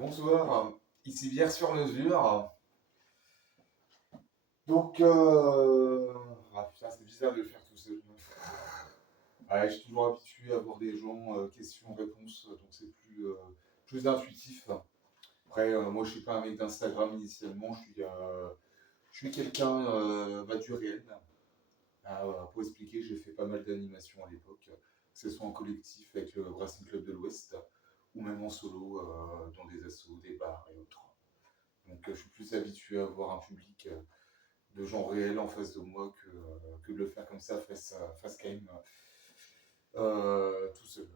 Bonsoir, ici Bière-sur-Mesure. Donc, putain, c'est bizarre de le faire tout seul. Ouais, je suis toujours habitué à voir des gens, questions-réponses, donc c'est plus intuitif. Après, moi, je suis pas un mec d'Instagram initialement, je suis quelqu'un du réel. Pour expliquer, j'ai fait pas mal d'animations à l'époque, que ce soit en collectif avec le Racing Club de l'Ouest, ou même en solo dans des assos, des bars et autres. Donc je suis plus habitué à avoir un public de gens réels en face de moi que de le faire comme ça face cam tout seul.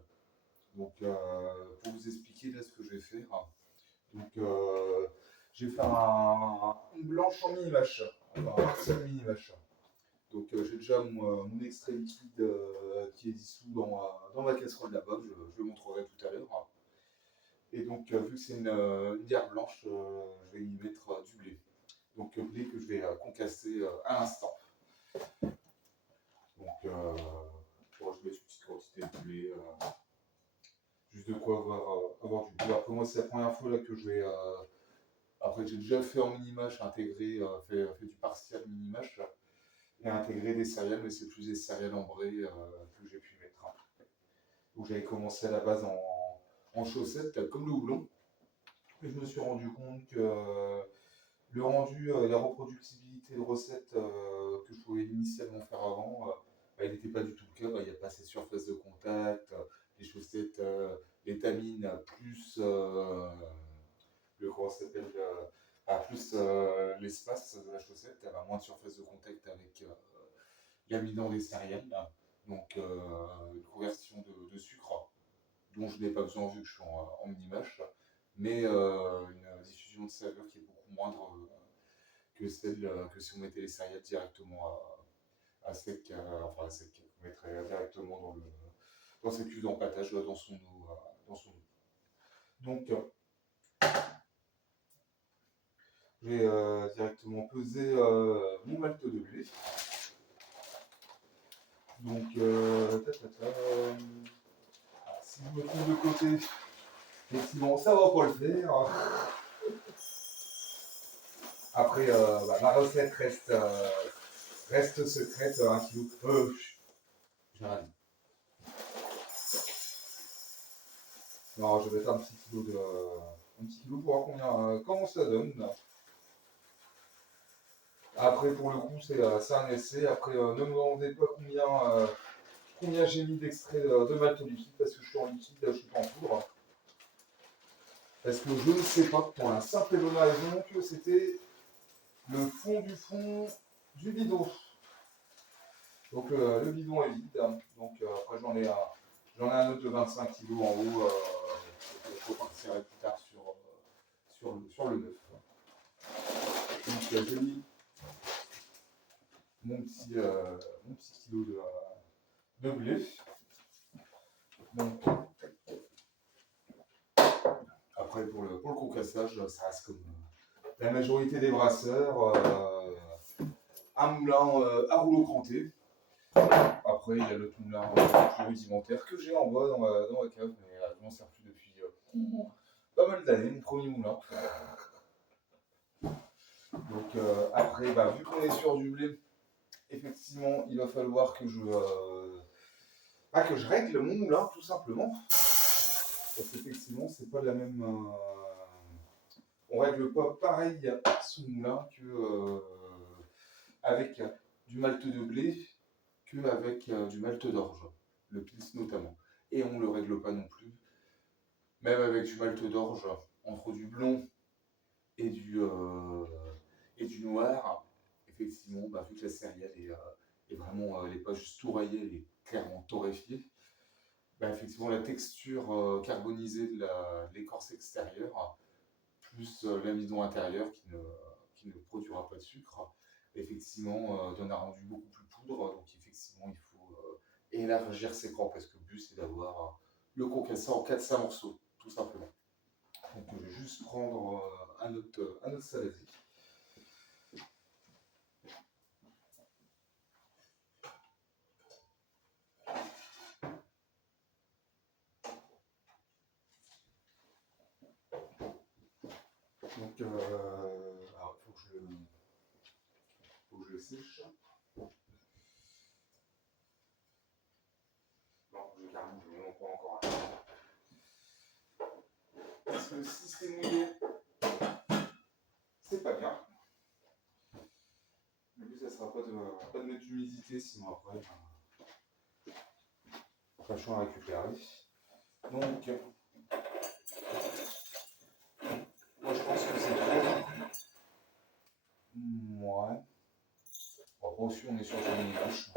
Donc pour vous expliquer là ce que je vais faire, donc je vais faire une blanche en mini-mâche, un partiel mini-mâche. Donc j'ai déjà mon extrait liquide qui est dissous dans ma casserole là-bas, je le montrerai tout à l'heure. Et donc vu que c'est une bière blanche, je vais y mettre du blé. Donc blé que je vais concasser à l'instant. Donc je mets une petite quantité de blé, juste de quoi avoir du blé. Après moi c'est la première fois là que je vais... après j'ai déjà fait en mini-mâche, fait du partiel mini-mâche et intégré des céréales, mais c'est plus des céréales ambrées que j'ai pu mettre. Donc j'avais commencé à la base en chaussettes, comme le houblon. Et je me suis rendu compte que le rendu, la reproductibilité de recettes que je pouvais initialement faire avant, il n'était pas du tout le cas. Il n'y a pas assez de surface de contact, les chaussettes, les tamines, plus comment ça s'appelle, plus l'espace de la chaussette, elle a moins de surface de contact avec l'amidon des céréales. Donc une conversion de sucre dont je n'ai pas besoin vu que je suis en mini-mâche, mais une diffusion de saveur qui est beaucoup moindre que si on mettait les céréales directement à sec, enfin à sec, on mettrait directement dans cette cuve d'empâtage, dans son eau. Donc, je vais directement peser mon malt de blé. Donc, si je me trompe de côté, effectivement, ça va pas le faire. Après, ma recette reste secrète, 1 kg. J'arrête. Non, je vais mettre un petit kilo pour voir comment ça donne. Après, pour le coup, c'est un essai. Après, ne me demandez pas combien j'ai mis d'extrait de malt liquide, parce que je suis en liquide, là, je suis pas en poudre. Parce que je ne sais pas, pour la simple et bonne raison que c'était le fond du bidon. Donc le bidon est vide. Donc après j'en ai un autre de 25 kg en haut. Il faut partir plus tard sur le neuf. Donc j'ai mis mon petit kilo de blé. Donc après pour le concassage, ça reste comme la majorité des brasseurs. Un moulin à rouleau cranté. Après, il y a l'autre moulin plus rudimentaire que j'ai en bas dans ma cave, mais je m'en sers plus depuis pas mal d'années, mon premier moulin. Donc après, vu qu'on est sur du blé, effectivement, il va falloir que je règle mon moulin, tout simplement. Parce qu'effectivement, c'est pas la même... on règle pas pareil son moulin que avec du malt de blé qu'avec du malt d'orge, le pils notamment. Et on ne le règle pas non plus, même avec du malt d'orge, entre du blond et du noir, effectivement, vu que la céréale est vraiment, elle n'est pas juste tourraillée, elle est clairement torréfiée, effectivement la texture carbonisée de l'écorce extérieure, plus l'amidon intérieur qui ne produira pas de sucre, effectivement donne un rendu beaucoup plus poudre. Donc effectivement il faut élargir ses crans, parce que le but c'est d'avoir le concassé en 4-5 morceaux, tout simplement. Donc je vais juste prendre un autre saladier. alors, faut que je le sèche. Non, je carrément, je ne m'en crois encore. Parce que si c'est mouillé, c'est pas bien. Le but, ça sera pas de mettre d'humidité, sinon après, pas le choix à récupérer. Donc, moi je pense que c'est trop. Ouais. Après aussi, on est sur une mini-bouche.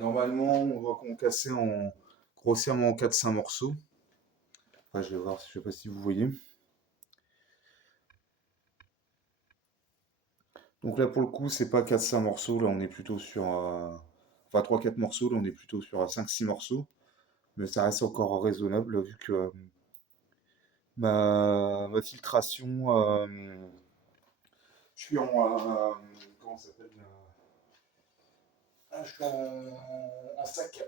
Normalement, on va concasser grossièrement en 4-5 morceaux. Enfin, je vais voir, je sais pas si vous voyez. Donc là, pour le coup, c'est pas 4-5 morceaux. Là, on est plutôt sur. Enfin, 3-4 morceaux. Là, on est plutôt sur 5-6 morceaux. Mais ça reste encore raisonnable vu que ma filtration. Je suis en. Comment ça s'appelle je suis en sac.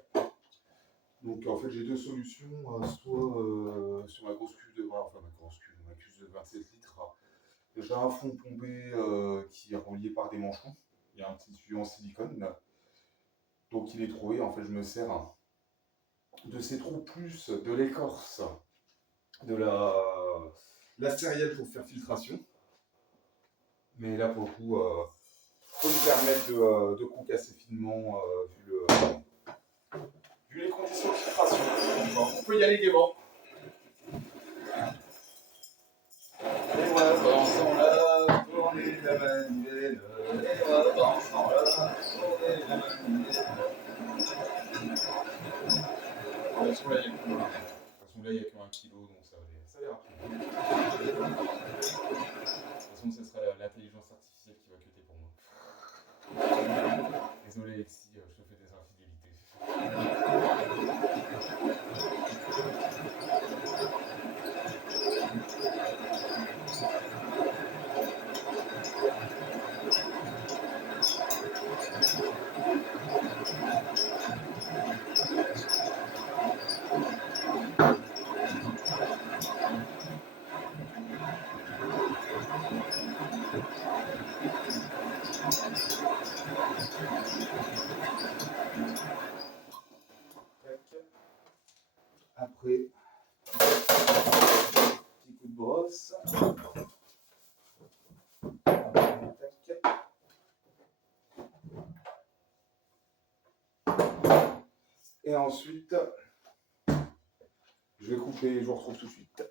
Donc en fait, j'ai deux solutions. Soit sur ma grosse cuve de. Enfin, ma cuve de 27 litres. J'ai un fond pompé qui est relié par des manchons. Il y a un petit tuyau en silicone. Donc il est trouvé. En fait, je me sers de ces trous plus de l'écorce de la céréale pour faire filtration. Mais là, pour le coup, faut me permettre de concasser finement vu les conditions de filtration. On peut y aller gaiement. Et voilà, pensons là, tourner la manivelle. Et voilà, pensons là, tourner la manivelle. De toute façon, là, il n'y a que 1 kg, donc ça ira. De toute façon, ce sera l'intelligence artificielle qui va cuter pour moi. Désolé, Alexis, je te fais des infidélités. Après, petit coup de brosse. Et ensuite, je vais couper, je vous retrouve tout de suite.